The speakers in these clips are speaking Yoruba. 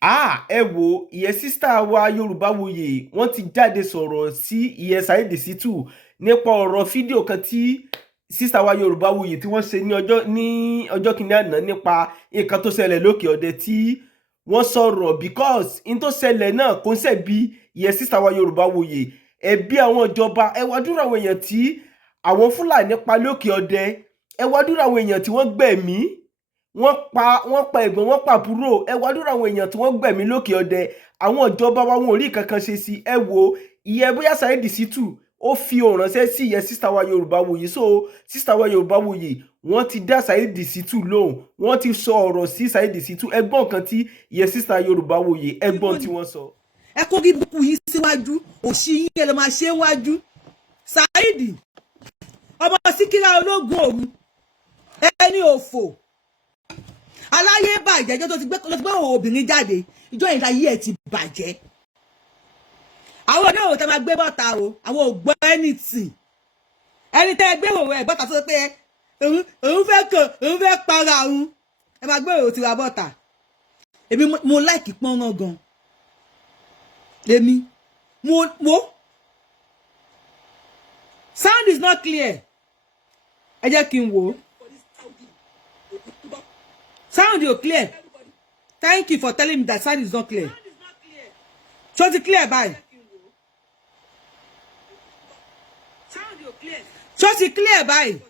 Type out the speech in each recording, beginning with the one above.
ẹ wo ìyẹn sísítà wa Yorùbáwuyì wọ́n ti jáde sọ̀rọ̀ sí ìyẹn Saheed Shittu nípa ọ̀rọ̀ fídíò kan tí sísítà wa Yorùbáwuyì tí wọ́n ṣe ní ọjọ́ kìíní àná nípa nǹkan tó ṣẹlẹ̀ lókè ọdẹ tí wọ́n sọ̀rọ̀ because n tó ṣẹlẹ̀ náà kò ń ṣẹ̀bi ìyẹn sísítà wa Yorùbáwuyì ẹ̀bi àwọn ìjọba ẹ wá dúró àwọn èèyàn tí àwọn Fúlàní pa lókè ọdẹ ẹ wá dúró àwọn èèyàn tí wọ́n gbẹ̀mí wọ́n pa ẹ̀gbọ́n wọ́n pa àbúrò ẹ wá dúró àwọn èèyàn tí wọ́n gbẹ̀mí lókè ọdẹ àwọn ìjọba wa wọn ò rí kankan ṣe sí ẹ wo ìyẹn bóyá Saheed Shittu ó fi ohùn ránṣẹ́ sí ìyẹn sísítà wa Yorùbáwuyì so sísítà wa Yorùbáwuyì wọ́n ti dá Saheed Shittu lóhùn wọ́n ti sọ ọ̀rọ̀ sí Saheed Shittu ẹgbọ́n kan tí ìyẹn sísítà Yorùbáwuyì ẹgbọ́n tí wọ́n sọ. ẹ kó rí bukú yìí síwájú òṣì yín ẹ lọ máa ṣe wájú Saheed ọmọ Síkírà ológun òru ẹni òfò aláyé bàjẹ́ ìjọ tó ti gbé obìnrin jáde ìjọ ìdáyé ẹ̀ ti bàjẹ́ àwọn oníhòòhò tẹ́ máa gbé bọ́ta o àwọn ò gbọ́ anything ẹni tẹ́ gbé òwò ẹ̀ bọ́ta tó pé òun fẹ́ para òun ẹ máa gbé òwò tiwa bọ́ta èmi mo láìkì pọ́nrán gan èmi mo sound is not clear ẹ jẹ́ kí n wò ó. Sound you clear. Thank you for telling me that sound is not clear. So it's clear by. Sound you clear. So it's clear by.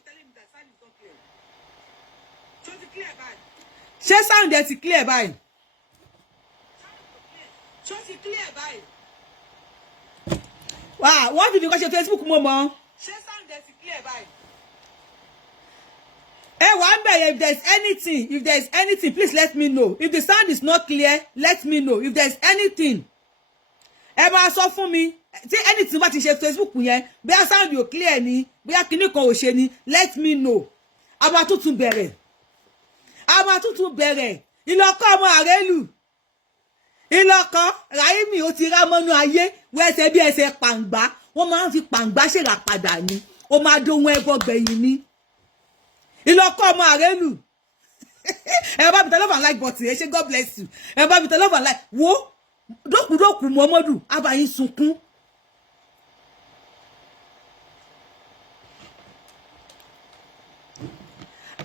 She sound that is clear by. So it's clear by. Wow, what did you got your Facebook mama? She sound that is clear by. Hey, one day, if there's anything, please let me know. If the sound is not clear, let me know. If there's anything, máa sọ fún mi. See anything bá ti ṣe Facebook yẹn, bóyá sound yóò clear ni, bóyá kíní kan ò ṣe ni, let me know. A máa tún bẹ̀rẹ̀. Iloko ọmọ Arelu. Iloko, Raimi ó ti rá mọ́nú ayé, wẹ́sẹ̀ bí ẹsẹ̀ pàǹgbá. Wọ́n máa ń fi pàǹgbá ṣèràpadà ni. Ó máa dohun ẹbọ gbẹ̀yìn ni. Iloko ọmọ Arelu. Ẹ bá mi tẹ love and like button. Ẹ ṣé God bless you. Ẹ bá mi tẹ love and like. Wo dókùdókù Muhammadu abayin sunkún.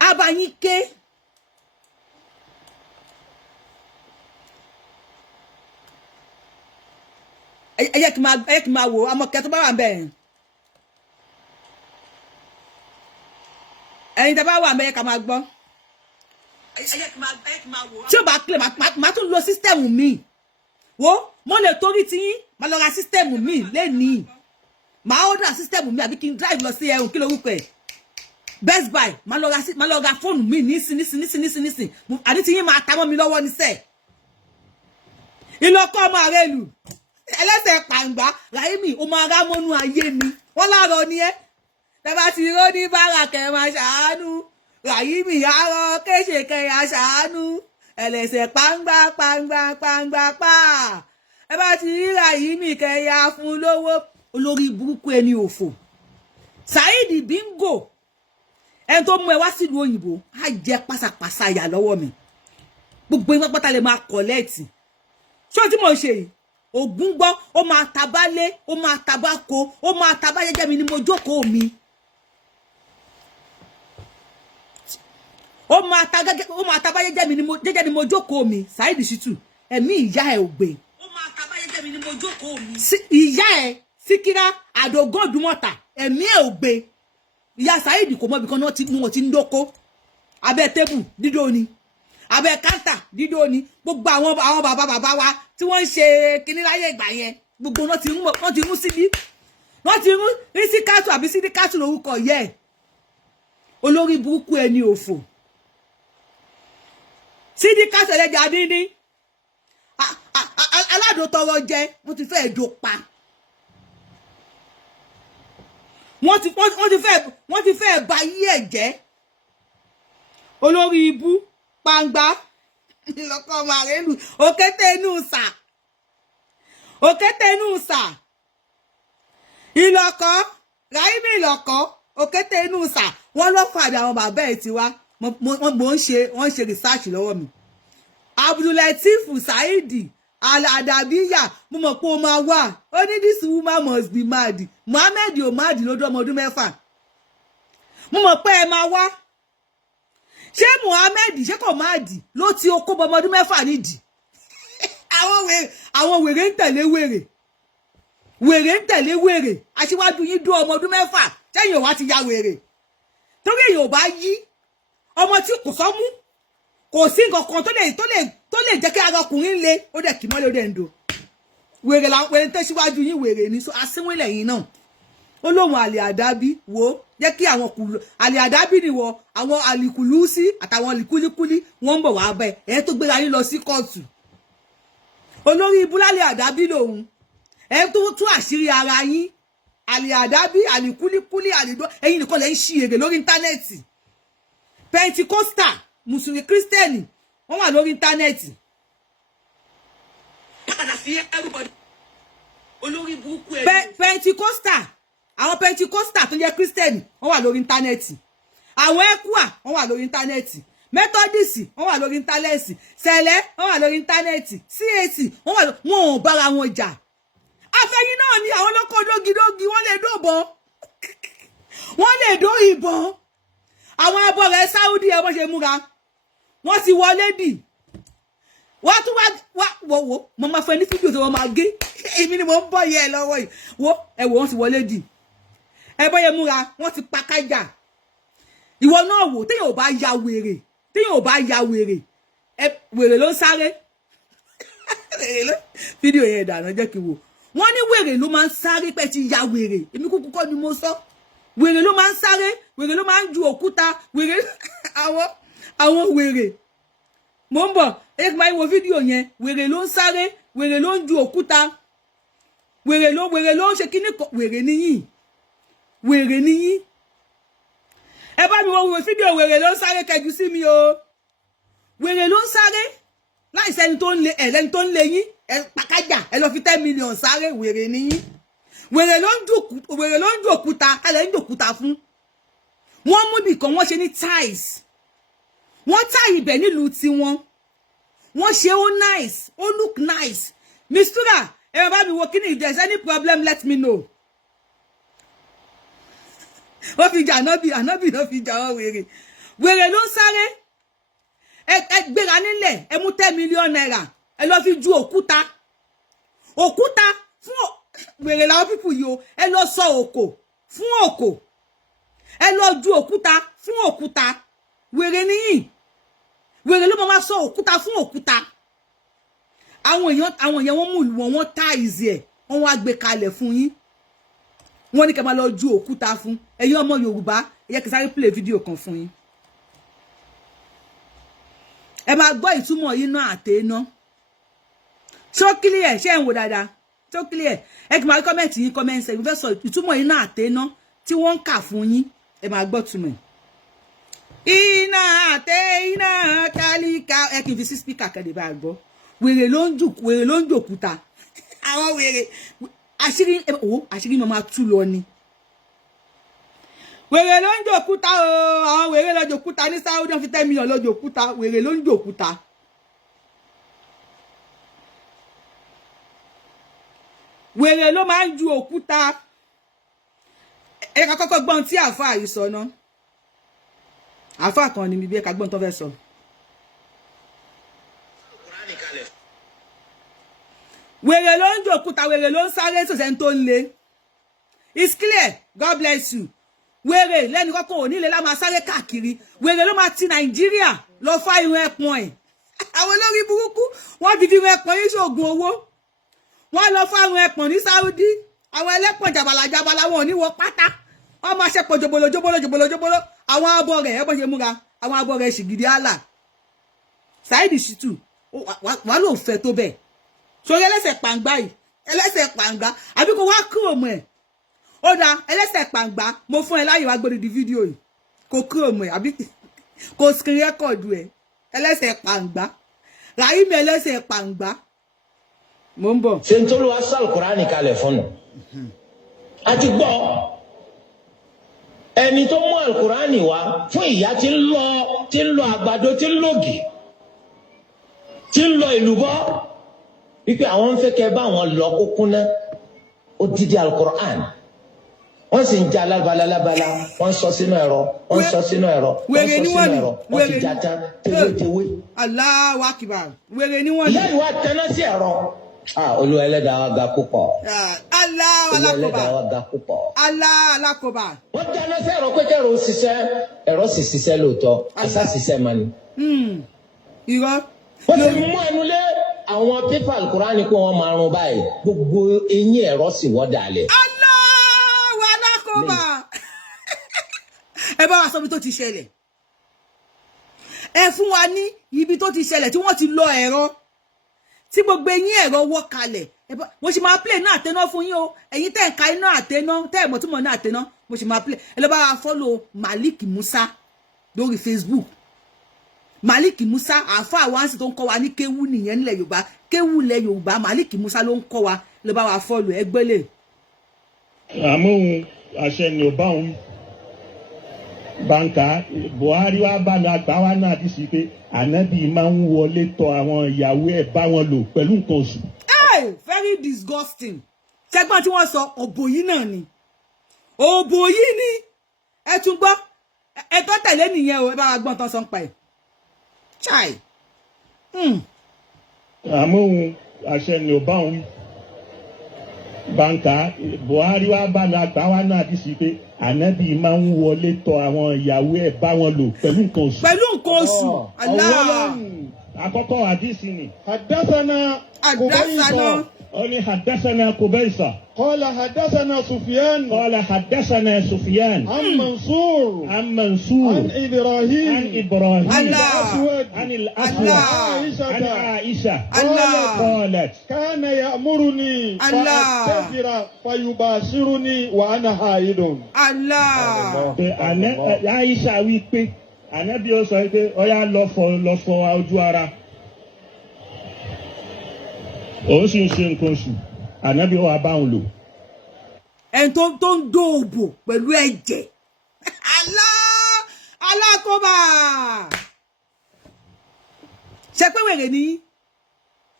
Abayin ké. Ẹ yẹ kí máa wò Àmọ̀kẹ́ tó bá wà ńbẹ̀. Ẹ̀yin tẹ́ bá wà ńbẹ̀ ká máa gbọ́. Tí ó bá clear máa tún lo system mi. Wo mo lè torí tí yín máa lọ ra system mi lẹ́ni. Máa order system mi àbí kí n drive lọ sí ẹ̀hún kí ló wúkọ ẹ̀. Best Buy máa lọ ra phone mi nísìn. Àní tí yín máa ta mọ́ mi lọ́wọ́ níṣẹ́. Iloko ọmọ Arelu. Ẹlẹ́sẹ̀ pàǹgbá Raimi ó máa rá mọ́nú ayé ni. Wọ́n láàárọ̀ ni ẹ́. Tẹ́bá ti ró ní bárakẹ̀ máa ṣàánú. Raimi àárọ̀ kéṣe kẹyà ṣàánú. Ẹlẹ́sẹ̀ pàǹgbá pa. Ẹ bá ti rí Raimi kẹyà fún lówó. Olórí burúkú ẹni òfò. Saheed bingo. Ẹni tó mú ẹ wá sílùú òyìnbó á jẹ pàṣàpàṣà yà lọ́wọ́ mi. Gbogbo ìwọ́n pátá lè máa kọ̀lẹ́ẹ̀tì. Ṣé o tí mo ṣe yìí? Ògún gbọ́, ó máa tabálé, ó máa tabáko, ó máa tabá jẹ́jẹ́ mi ni mo jókòó mi. Ó máa tabá jẹ́jẹ́ mi ni mo jókòó mi. Saheed Shittu, ẹ̀mí ìyá ẹ̀ ò gbé. Ó máa tabá jẹ́jẹ́ mi ni mo jókòó mi. Ìyá ẹ̀ Síkírà Àdògọ́dùmọ̀tà, ẹ̀mí ẹ̀ ò gbé. Ìyá Saheed kò mọ̀ bí kan wọ́n ti ń dóko. Abẹ́ tébù dídó ni. Abẹ́ kántà dídó ni. Gbogbo àwọn bàbá wa tí wọ́n ń ṣe kíní láyé ìgbà yẹn gbogbo wọ́n ti mú síbí wọ́n ti mú rísíkátù àbí sídíkátù lórúkọ yẹ olórí burúkú ẹni òfò sídíkátù ẹlẹ́jà dídí aládùn tọrọ jẹ wọ́n ti fẹ́ dò pa wọ́n ti fẹ́ bà yí ẹ̀ jẹ́ olórí ibú pàǹgbá. Iloko ọmọ Arelu òkété inú sà Iloko Raimi Iloko òkété inú sà wọ́n lọ fàdé àwọn bàbá ẹ̀ tí wá wọ́n ṣe research lọ́wọ́ mi Abdulateef Saheed Al-Adabiya mo mọ̀ pé ó máa wà ó ní this woman must be mad Muhammed ò mad lọ́dún ọmọ ọdún mẹ́fà mo mọ̀ pé ẹ máa wá ṣé Muhammed ṣé kò mad ló ti okó ọmọ ọdún mẹ́fà nídìí àwọn wèrè ń tẹ̀lé wèrè ń tẹ̀lé wèrè aṣíwájú yín dún ọmọ ọdún mẹ́fà sẹ́yìn òwá ti ya wèrè torí èyàn ò bá yí ọmọ tí kò sọ́mú kò sí nǹkan kan tó lè jẹ́ kí ara ọkùnrin le ó dẹ̀ kì mọ́lẹ̀ ó dẹ̀ ń do wèrè làwọn pẹ̀lú tẹ́síwájú yín wèrè ní asínwélẹ̀ yìí náà ó lóun àlè àdábí wo jẹ́ kí àwọn kùlù àlè àdábí ni wọ àwọn àlìkùlùsí àtàwọn àlìkúlíkúlí wọ́n ń bọ̀ wá bẹ́ẹ̀ ẹ̀ tó gbéra yín lọ sí kóòtù olórí ibúlálẹ̀ àdábí lòun ẹ̀ tó tú àṣírí ara yín àlè àdábí àlìkúlíkúlí àlìdó ẹ̀yin nìkan lẹ́ ń ṣí èrè lórí íńtánẹ́ẹ̀tì pentikosta mùsùlùmí kírísítẹ́nì wọ́n wà lórí íńtánẹ́ẹ̀tì olórí burúkú pentikosta àwọn pentikosta tó jẹ́ kírísítẹ́nì wọ́n wà lórí íńtánẹ́ẹ̀tì àwọn ẹkùà wọ́n wà lórí íńtánẹ́ẹ̀tì methodist wọ́n wà lórí íńtánẹ́ẹ̀tì sẹ̀lẹ̀ wọ́n wà lórí íńtánẹ́ẹ̀tì cac wọ́n ò bára wọn jà afẹ́yìn náà ni àwọn olóko dógidógi wọ́n lè dóbọn wọ́n lè dó ìbọn àwọn abọ̀rẹ̀ Saudi ẹ̀ wọ́n ṣe múra wọ́n ti wọlé dì wọ́n tún wá wò mo máa fẹ́ ní fídíò tí wọ́n máa gé èmi ni mo ń bọ̀ yẹ ẹ lọ́wọ́ yìí wọ́n ti wọlé dì ẹ bọ́ yẹ múra wọ́n ti pa kájà ìwọ náà wò téèyàn ò bá ya wèrè wèrè ló ń sáré fídíò yẹn dànù jẹ́ kí n wò wọ́n ní wèrè ló máa ń sáré pé ti ya wèrè èmi kúkú kọ́ ni mo sọ wèrè ló máa ń sáré wèrè ló máa ń ju òkúta wèrè àwọn wèrè mo ń bọ̀ ẹ máa ń wo fídíò yẹn wèrè ló ń sáré wèrè ló ń ju òkúta wèrè ló ń ṣe kíní kan wèrè níyìn ẹ bá mi wo fídíò wèrè ló ń sáré kẹjú sí mi o wèrè ló ń sáré láìsí ẹni tó ń lé yín ẹ pàkájà ẹ lọ fi 10 million sáré wèrè níyìn wèrè ló ń ju òkúta alẹ́ ń ju òkúta fún wọ́n mú ibì kan wọ́n ṣe ní tiles wọ́n tá ibẹ̀ nílùú tiwọn wọ́n ṣe ó nice ó look nice mistura ẹ bá mi wo kíni if there's any problem let me know ó fi jà ànábì ló fi jà ọ́ wèrè ló ń sáré ẹ gbéra nílẹ̀ ẹ mú 10 million naira ẹ lọ fi ju òkúta fún wèrè làwọn pípù yìí o ẹ lọ sọ òkò fún òkò ẹ lọ ju òkúta fún òkúta wèrè níyìn wèrè ló máa sọ òkúta fún òkúta àwọn èèyàn wọ́n mú ìlú wọn táìsì ẹ̀ wọ́n wá gbé kalẹ̀ fún yín wọ́n ní kẹ́ máa lọ ju òkúta fún ẹ̀yin ọmọ Yorùbá ẹ yẹ kí sáré play fídíò kan fún yín ẹ máa gbọ́ ìtumọ̀ yìí náà àtẹ̀ná ṣó clear ṣé ẹ̀ ń wò dáadáa ṣó clear ẹ kì máa rí kọ́mẹ̀ntì yín kọ́mẹ̀ntì ṣe ìfẹ́ sọ ìtumọ̀ yìí náà àtẹ̀ná tí wọ́n ń kà fún yín ẹ máa gbọ́ túmọ̀ iná àtẹ iná kálíkà ẹ kì í fi sí spíkà kẹ́lẹ́ bá gbọ́ wèrè ló ń jò òkúta àwọn wèrè àṣírí máa tú lọ ni wèrè ló ń jò òkúta o àwọn wèrè lọ jò òkúta ní Saudi wọ́n fi 10 million lọ jò òkúta wèrè ló ń jò òkúta wèrè ló máa ń ju òkúta ẹ ká kọ́kọ́ gbọ́n tí àáfàá yìí sọ náà àáfàá kan ni mi bí ẹ ká gbọ́n tó fẹ́ sọ. wèrè ló ń jò òkúta wèrè ló ń sáré sòsẹ́ tó ń le it's clear God bless you wèrè lẹ́nu kọ́kọ́ ò nílé lá máa sáré káàkiri wèrè ló máa ti Nàìjíríà lọ fá irun ẹpọn ẹ̀ àwọn olórí burúkú wọ́n fi irun ẹpọn yìí ṣoògùn owó wọ́n lọ fá irun ẹpọn ní Saudi àwọn ẹlẹ́pọ̀n jàbàlà wọn ò ní wọ pátá wọ́n máa ṣẹpọ̀ jòbòlò àwọn abọ́ rẹ̀ ẹ bọ́ ṣe múra àwọn abọ́ rẹ̀ ṣìgìdì àlà Saheed Shittu wà ló fẹ́ tó bẹ́ẹ̀ sórí ẹlẹ́sẹ̀ pàǹgbá yìí ẹlẹ́sẹ̀ pàǹgbá àbí kò wá kúrò mọ́ ẹ̀ ó da ẹlẹ́sẹ̀ pàǹgbá mo fún ẹ láyè wá gbọ́dọ̀ di fídíò yìí kò kúrò mọ́ ẹ̀ àbí kò screen record ẹ̀ ẹlẹ́sẹ̀ pàǹgbá Rahimi ẹlẹ́sẹ̀ pàǹgbá mo ń bọ̀. ṣe ń tó ló wá sọ Al-Qur'ani kalẹ̀ fún un a ti gbọ́ ẹni tó mú Al-Qur'ani wá fún ìyá tí ń lọ àgbàdo tí ń lògì tí ń lọ ìlú bọ́ wípé àwọn ń fẹ́ kẹ́ bá wọn lọ kókún náà odidi Al-Qur'an wọ́n sì ń já lábalábala wọ́n sọ sínú ẹ̀rọ wọ́n sọ sínú ẹ̀rọ wọ́n sọ sínú ẹ̀rọ wọ́n ti já tán tewétewé. Allahu Akbar wèrè ni wọ́n ní. ìyá ìwà tẹ́ná sí ẹ̀rọ. Olúwa ẹlẹ́dàá wa ga púpọ̀. Allahu Akbar. Olúwa ẹlẹ́dàá wa ga púpọ̀. Allahu Akbar. wọ́n tẹ́ná sí ẹ̀rọ pé kẹ́rọ ó ṣiṣẹ́ ẹ̀rọ sì ṣiṣẹ́ lóòótọ́ àṣà ṣiṣẹ́ máa ní. irọ́. wọ́n ti mú ẹnu lé àwọn pépà Al-Qur'an kó wọ́n máa rún báyìí gbogbo eyín ẹ̀rọ sì wọ́ dalẹ̀. Ẹ bá wa sọ bí tó ti ṣẹlẹ̀. Ẹ fún wa ní ibi tó ti ṣẹlẹ̀ tí wọ́n ti lọ ẹ̀rọ tí gbogbo eyín ẹ̀rọ wọ́ kalẹ̀. Mo ṣì máa play náà àtẹná fún yín o. Ẹ̀yin tẹ́ ń ka iná àtẹná tẹ́ ẹ̀ mọ̀ tí mo náà àtẹná mo ṣì máa play. Ẹ lọ bá wa follow Malik Musa lórí Facebook. Malik Musa àáfàá wa sì tó ń kọ́ wa ní kéwú nìyẹn nílẹ̀ Yorùbá. Kéwú ilẹ̀ Yorùbá Malik Musa ló ń kọ́ wa. Ẹ lọ bá wa follow ẹ gbélé. Àmọ́ òun àṣẹ ni ò bá òun báńkà Buhari wa bá mi àgbà wa náà ti sì pé ànábì máa ń wọlé tọ̀ àwọn ìyàwó ẹ̀ bá wọn lò pẹ̀lú nǹkan oṣù. Very disgusting. Ṣẹ́gbọ́n tí wọ́n sọ òbò yìí náà ni. Òbò yìí ni. Ẹ tún gbọ́. Ẹ tó tẹ̀lé nìyẹn o. Ẹ bá wa gbọ́n tán sọ ń pa ẹ̀. Chai. Àmọ́ òun àṣẹ ni ò bá òun báńkà Buhari wa bá mi àgbà wa náà ti sì pé ànábì máa ń wọlé tọ̀ àwọn ìyàwó ẹ̀ bá wọn lò pẹ̀lú nǹkan oṣù. Pẹ̀lú nǹkan oṣù. Allah. Àkọ́kọ́ àdìsí ni. Hadathana. Oni hadathana Kubaysa. قال حدثنا سفيان قال حدثنا سفيان عن منصور عن منصور عن إبراهيم عن إبراهيم عن الأسود عن الأسود عن عائشة قالت كان يأمرني فأستغفر فيباشرني وأنا حائض. Aisha wí pé Ànábì ó sọ pé ó yá lọ fọ ojú ara ó sì ń ṣe nǹkan oṣù Ànábì ó wá bá òun lò. Ẹni tó ń dóòbò pẹ̀lú ẹ̀jẹ̀. Alákòóbá. Ṣé pé wèrè ni yín?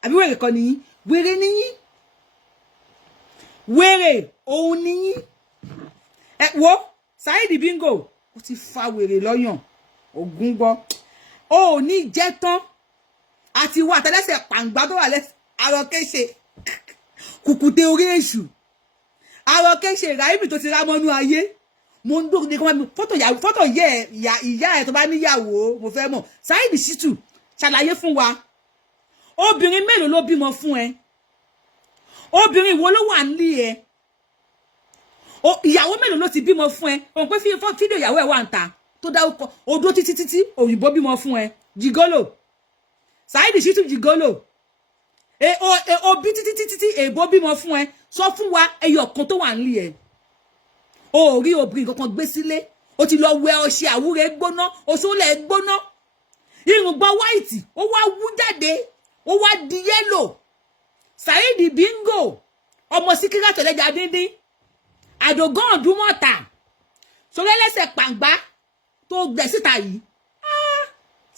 Àbí wèrè kọ́ ni yín? Wèrè ni yín. Wèrè òun ni yín. Ẹ wo Saheed bingo ó ti fa wèrè lọ́yàn. Ògún gbọ́. Ó ní jẹ́ tán. Àti wà tẹ́lẹ́sẹ̀ pàǹgbá tó wà lẹ́sẹ̀ àròkéṣe. Kùkùté orí èṣù àròkéṣe ìráìbì tó ti rá mọ́nú ayé mo ń dókòó ní kí wọ́n mi fọ́tò ìyá ẹ̀ tó bá níyàwó mo fẹ́ mọ̀ Saheed Shittu ṣàlàyé fún wa obìnrin mélòó ló bímọ fún ẹ obìnrin wo ló wà nílé ẹ ìyàwó mélòó ló ti bímọ fún ẹ òun pé fídíò ìyàwó ẹ wà ń ta tó dárúkọ odó títí òyìnbó bímọ fún ẹ jigolo Saheed Shittu jigolo obi títí èbó bímọ fún ẹ sọ fún wa ẹyọ kan tó wà nílé ẹ o rí obìnrin kankan gbé sílé o ti lọ wẹ ọṣẹ àwúrẹ gbóná oṣoolẹ gbóná irùngbọ̀n white ó wá wú jáde ó wá di yellow Saheed bingo ọmọ Síkírà tọlẹjà díndín àdògán ọdúnmọta sọlẹlẹsẹ pàǹgbá tó gbẹ síta yìí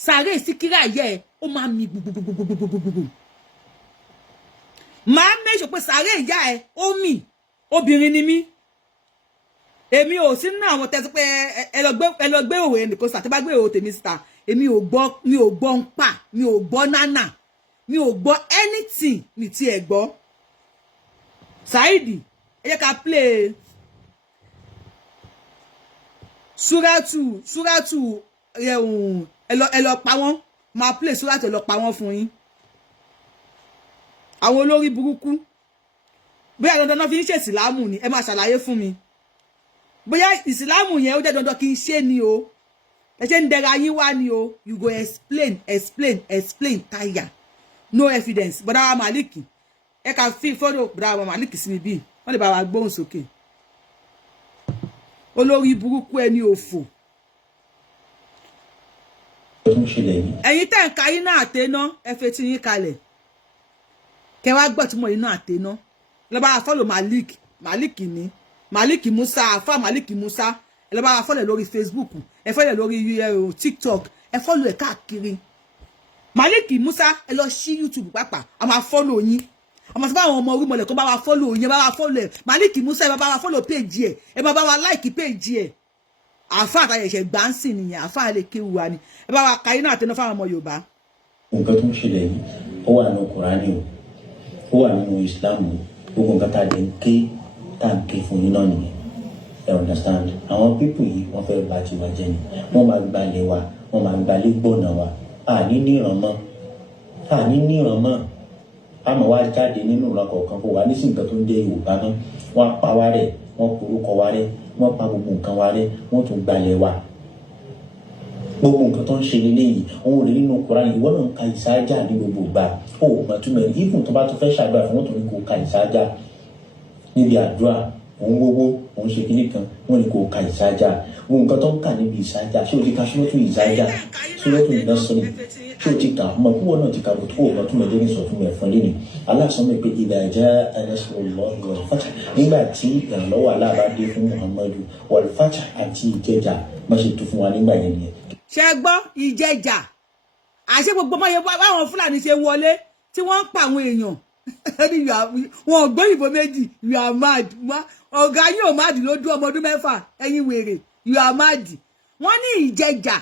sàárè Síkírà yẹ ó máa mi gbogbogbogbogbogbogbò máa mẹ́sọ̀ pé sàárè ìyá ẹ ó mì obìnrin ni mí èmi ò sí nínú àwọn tẹ́sí pé ẹ lọ gbé òwe ẹnìkan síta tẹ́ bá gbé òwe tèmi síta èmi ò gbọ́ ń pa mi ò gbọ́ nánà mi ò gbọ́ anything mi ti ẹ̀ gbọ́ Saheed ẹ jẹ́ ká play súrátù ẹ lọ pa wọ́n máa play súrátù ẹ lọ pa wọ́n fún yín. Àwọn olórí burúkú bóyá dandan náà fi ń ṣe ìsìlámù ni ẹ máa ṣàlàyé fún mi bóyá ìsìlámù yẹn ó jẹ́ dandan kí n ṣe ni o ẹ ṣe ń dẹra yín wá ni o you go explain tire no evidence bọ́dá wa Malik ẹ ká fi fọ́dọ̀ bọ́dá wa Malik sí mi bíi wọ́n lè bá wa gbóhùn sókè olórí burúkú ẹni òfò ẹ̀yin tẹ́ ń ka yín náà àtẹ́ná ẹ fetí yín kalẹ̀ kẹ wá gbọ́ tí mo iná àtẹná lọ bá follow Malik Musa àfà Malik Musa ẹ lọ bá follow lórí Facebook ẹ follow lórí TikTok ẹ follow ẹ káàkiri Malik Musa ẹ lọ sí YouTube pàápàá a máa follow yín a máa sọ àwọn ọmọ orí mọ̀lẹ̀ kó bá wa follow yín bá wa follow ẹ Malik Musa ẹ bá wa follow page ẹ bá wa like page ẹ àfáà àtàyẹ̀ṣẹ̀ gbáǹsì nìyẹn àfáà lè kéwu wa ni ẹ bá wa ka iná àtẹná fáwọn ọmọ Yorùbá. nǹkan tó ń ṣẹlẹ̀ yìí ó wà nínú Kùránì o ó wà nínú Islam o gbogbo nǹkan tá a dẹ̀ ń ké tá a ń ké fún yín náà nìyẹn ẹ understand àwọn pípù yìí wọ́n fẹ́ bà tiwa jẹ́ ni wọ́n máa gbalẹ̀ wa wọ́n máa gbalẹ̀ gbọ̀nà wa àní níran mọ́ àmọ́ wá jáde nínú ìran kọ̀ọ̀kan kó wà nísìnyí nǹkan tó ń dé Yorùbá náà wọ́n pa wá rẹ̀ wọ́n porúkọ wá rẹ̀ wọ́n pa gbogbo nǹkan wá rẹ̀ wọ́n tún gbalẹ̀ wa gbogbo nǹkan tó ń ṣe lélẹ́yìí òun ò rí nínú Kùránì ìwọ náà ń ka ìsáájà ní gbogbo ìgbà ó mọ̀ túmọ̀ ẹ̀ ìfún tó bá tó fẹ́ ṣàdúrà fún wọn tó ní kó ka ìsáájà níbi àdúrà òun gbogbo òun ṣe kíní kan wọn ní kó ka ìsáájà gbogbo nǹkan tó ń kà níbi ìsáájà ṣé o ti ka ṣúlọ́tù ìsáájà ṣúlọ́tù ìdásọ́nì ṣé o ti kà mọ̀ kúwọ́ náà ti ka bò tó o mọ̀ túmọ̀ lórí ìsọ̀tún ẹ̀fọn lé ní aláṣọmọ̀ pé ìdá ìjà ẹlẹ́sọ̀rọ̀ fàtà nígbà tí ìrànlọ́wọ́ aláàbádé fún Muhammadu wàlúfàtà àti ìjẹjà má ṣe tó fún wa nígbà yẹn nìyẹn. ṣe gbọ́ ìjẹjà àṣẹ gbogbo ọmọ yẹn báwọn Fúlàní ṣe wọlé tí wọ́n ń pa àwọn èèyàn wọn ò gbọ́ ìbò méjì you are mad ọ̀gá yín ò mad lójú ọmọ ọdún mẹ́fà ẹ̀yin wèrè you are mad wọ́n ní ìjẹjà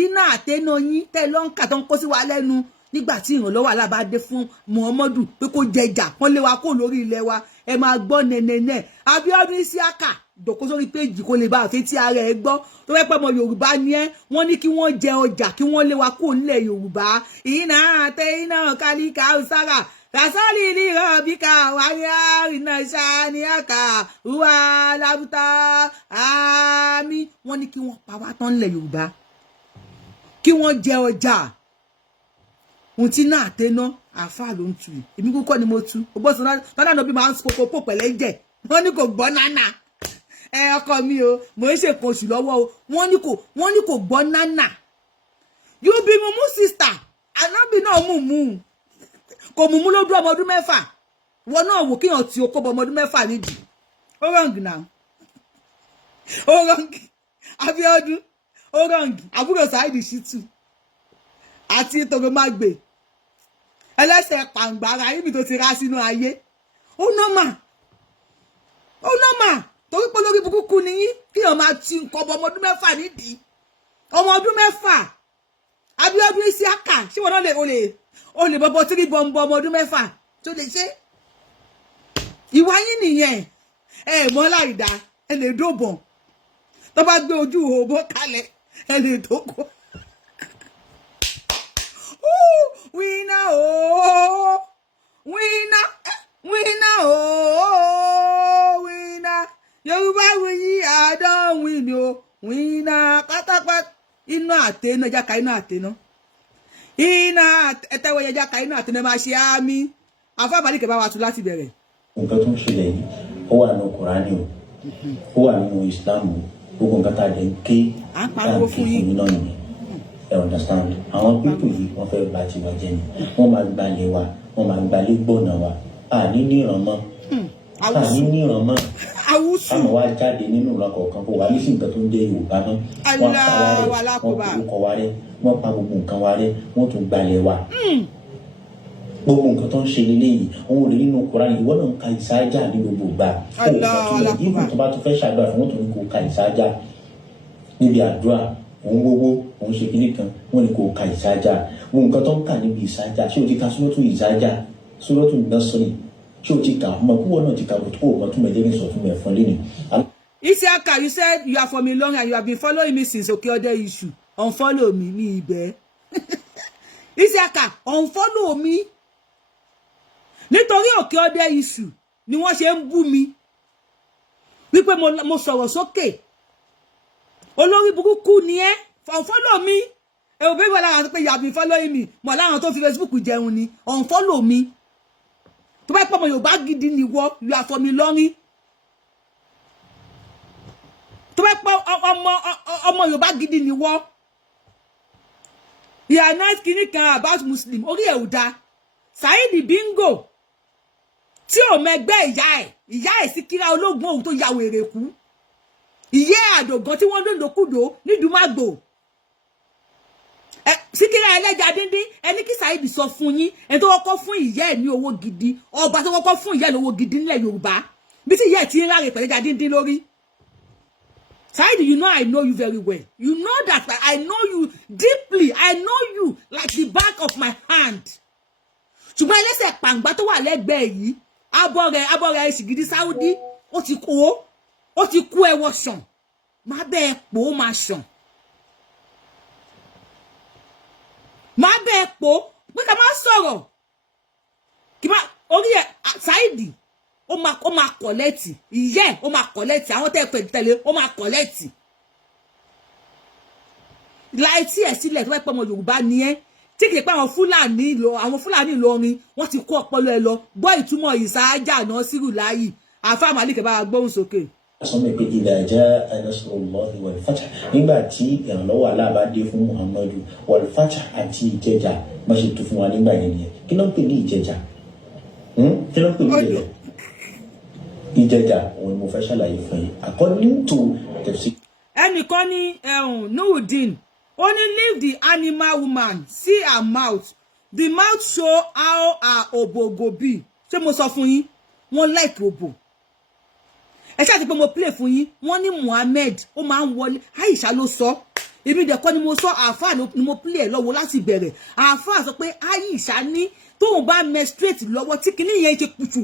iná àtẹnu yín tẹ́ lọ́nkà tó ń kó sí wa lẹ́nu nígbà tí ìrànlọ́wọ́ alábàádé fún Muhammadu pé kó jẹjà wọ́n lé wa kó lórí ilẹ̀ wa ẹ máa gbọ́ nẹ́nẹ́nẹ́ Abíọ́dún Isiaka dòkó sórí péjì kó lè bá àfẹ́ tí ara ẹ gbọ́ tó fẹ́ pẹ́ ọmọ Yorùbá ni ẹ́ wọ́n ní kí wọ́n jẹ ọjà kí wọ́n lé wa kó nílẹ̀ Yorùbá iná àtẹ iná kálíkà sára rasali ní rọ̀bíkà wáyà iná sàníyàkà wà lábúta àmì wọ́n ní kí wọ́n pa wá tán nílẹ̀ Yorùbá kí wọ́n jẹ ọjà ohun tí náà tẹ́ná àáfàá ló ń tu èmi kúkọ́ ni mo tu ọgbọ́n sọ náà bí máa ń sọ pò pẹ̀lẹ́ jẹ wọ́n ní kò gbọ́ nánà ọkọ mi o mo ń ṣèkan oṣù lọ́wọ́ o wọ́n ní kò gbọ́ nánà yóò bí mumu sista anábì náà mú kò mú lójú ọmọ ọdún mẹ́fà wọn náà wò kíyàn tí o kó bọ ọmọ ọdún mẹ́fà nídìí ó rọǹgì náà ó rọǹgì Abíọ́dún ó rọǹgì àbúrò Saheed Shittu àti Tògómágbè ẹlẹ́sẹ̀ pàǹgbára ibi tó ti rá sínú ayé ó nọ́mà torí pé lórí burúkú ni yín kí èèyàn máa ti nǹkan ọmọ ọdún mẹ́fà nídìí ọmọ ọdún mẹ́fà Abíọ́dún Isiaka ṣé wọn náà o lè bọ́bọ́ tírí bọ́m̀bọ́ ọmọ ọdún mẹ́fà tó lè ṣe ìwà yín nìyẹn ẹ mọ́ láìda ẹ lè dóbọ̀n tó bá gbé ojú òbó kalẹ̀ ẹ lè dóko wíná ooo wíná ooo wíná Yorùbá wíyí àádọ́ wíní o wíná pátápátá iná àtẹná ẹja ka iná àtẹná iná ẹtẹwọ ẹja ka iná àtẹná máa ṣe àmì àfáàbálì kẹfà wà tún láti bẹ̀rẹ̀. nǹkan tó ń ṣẹlẹ̀ yìí ó wà nínú Kùránì o ó wà nínú Islam o gbogbo nǹkan tá a dẹ̀ ń ké tá a ń ké fún yín náà nìyẹn ẹ understand àwọn pípù yìí wọ́n fẹ́ bà tiwa jẹ́ ni wọ́n máa gbalẹ̀ wa wọ́n máa gbalẹ̀ gbọ̀nà wa àní níran mọ́ àmọ́ wá jáde nínú ìran kọ̀ọ̀kan kó wà nísìnyí nǹkan tó ń dé Yorùbá náà wọ́n pa wá rẹ̀ wọ́n porúkọ wá rẹ̀ wọ́n pa gbogbo nǹkan wá rẹ̀ wọ́n tún gbalẹ̀ wa gbogbo nǹkan tó ń ṣe lélẹ́yìí òun ò rí nínú Kùránì ìwọ náà ń ka ìsáájà ní gbogbo ìgbà ó mọ̀ túmọ̀ ìfún tó bá tó fẹ́ ṣàdúrà fún wọn tó ní kó ka ìsáájà níbi àdúrà òun gbogbo òun ṣe kíní kan wọn ní kó ka ìsáájà gbogbo nǹkan tó ń kà níbi ìsáájà ṣé o ti ka ṣúlọ́tù ìsáájà ṣúlọ́tù ìdásọ́nì ṣé o ti kà mọ̀ kúwọ́ náà ti kà bò tó o mọ̀ túmọ̀ lórí ìsọ̀tún ẹ̀fọn lé ní. Isiaka, you said you are from Iloko and you have been following me since Okeode issue. Unfollow me, ní ibẹ̀. Isiaka, unfollow me. Nítorí Okeode issue ni wọ́n ṣe ń bú mi. Wípé mo sọ̀rọ̀ sókè. Olórí burúkú ni ẹ́. Unfollow me. Ẹ ò bẹ́ẹ̀ wọ́n lára pé you have been following me. Mọ̀ láwọn tó fi Facebook jẹun ni. Unfollow me. Tó bá pọ̀ mọ́ Yorùbá gidi ni wọ́, you are from Ilorin. Tó bá pọ̀ ọmọ Yorùbá gidi ni wọ́. You are not kini kan about Muslim. Orí ẹ̀ ò dá. Saheed bingo. Tí ò mẹ́gbẹ́ ìyá ẹ̀ Síkírà ológun ohun tó ya wèrè kú. Ìyá àdògán tí wọ́n lòdòkúdò ní Dùmágbò. Síkírà ẹlẹ́ja díndín ẹni kí Saheed sọ fún yín ẹni tó kọ́kọ́ fún ìyá ẹ̀ ní owó gidi ọba tó kọ́kọ́ fún ìyá ẹ̀ lówó gidi nílẹ̀ Yorùbá bí tí ìyá ẹ̀ ti ń ráre pẹ̀lẹ́ja díndín lórí. Saheed, you know I know you very well. You know that I know you deeply. I know you like the back of my hand. Ṣùgbọ́n ẹlẹ́sẹ̀ pàǹgbá tó wà lẹ́gbẹ̀ẹ́ yìí Abore ìṣìgìdì Saudi ó ti kú ẹwọ ṣàn má bẹ́ẹ̀ pò ó máa ṣàn má bẹ́ẹ̀ pò pé ká má sọ̀rọ̀ kí má orí ẹ̀ Saheed ó máa kọ̀lẹ́tì ìyẹ́ ó máa kọ̀lẹ́tì àwọn tẹ̀lé ó máa kọ̀lẹ́tì láì tí ẹ̀ sílẹ̀ tó fẹ́ pẹ́ ọmọ Yorùbá ni ẹ́ tí kìí pé àwọn Fúlàní Ìlọrin wọ́n ti kó ọpọlọ ẹ lọ gbọ́ ìtumọ̀ ìsáájà náà sírù láàyè àfa Malik bá gbóhùn sókè. sọmọ pé ìlà jẹ́ nasrullahi wal fath nígbà tí ìrànlọ́wọ́ aláàbádé fún Muhammadu wal fath àti ìjẹjà bá ṣe tó fún wa nígbà yẹn nìyẹn kí ló ń pè ní ìjẹjà kí ló ń pè ní ìjẹjà ìjẹjà òun ni mo fẹ́ ṣàlàyé fún yín according to tafsir. ẹnìkan ní Nurudeen only leave the animal woman see her mouth the mouth show how her obo go be ṣé mo sọ fún yín wọ́n like obo ẹ ṣáà ti pé mo play fún yín wọ́n ní Muhammed ó máa ń wọlé Aisha ló sọ èmi dẹ̀ kọ́ ni mo sọ àáfà ni mo play ẹ̀ lọ́wọ́ láti bẹ̀rẹ̀ àáfà sọ pé Aisha ní tóun bá menstruate lọ́wọ́ tí kinní yẹn ṣe putu